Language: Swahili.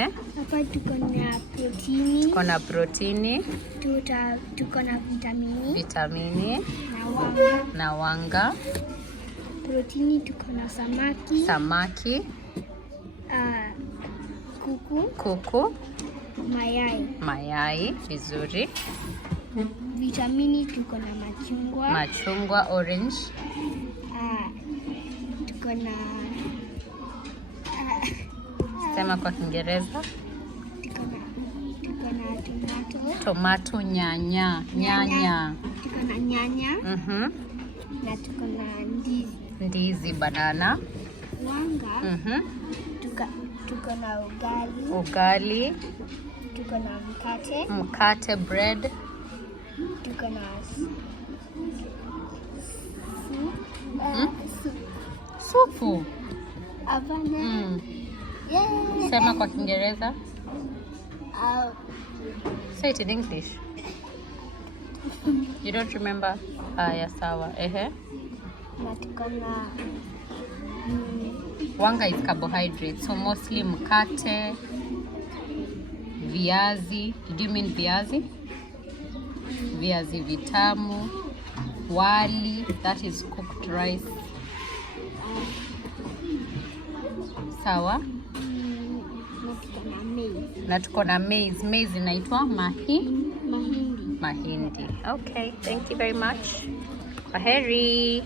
Hapa tuko na protini. Tuko na protini. Tuko na vitamini. Vitamini. Na wanga. Protini tuko na samaki. Samaki. Kuku. Mayai. Vizuri. Vitamini tuko na machungwa, orange. Tuko na sema kwa Kiingereza. Tuko na tomato, nyanya. Tuko na nyanya. Na tuko na ndizi, banana. Wanga. Tuko na ugali. Tuko na mkate, bread. Tuko na supu. Yeah. Sema kwa Kiingereza. Say it in English. You don't remember? Haya, sawa. Na tuko na wanga is carbohydrate, so mostly mkate, viazi. Do you mean viazi? Viazi vitamu, wali, that is cooked rice. Sawa. Na tuko na maize. Maize inaitwa mahindi. Okay, thank you very much. Kwaheri.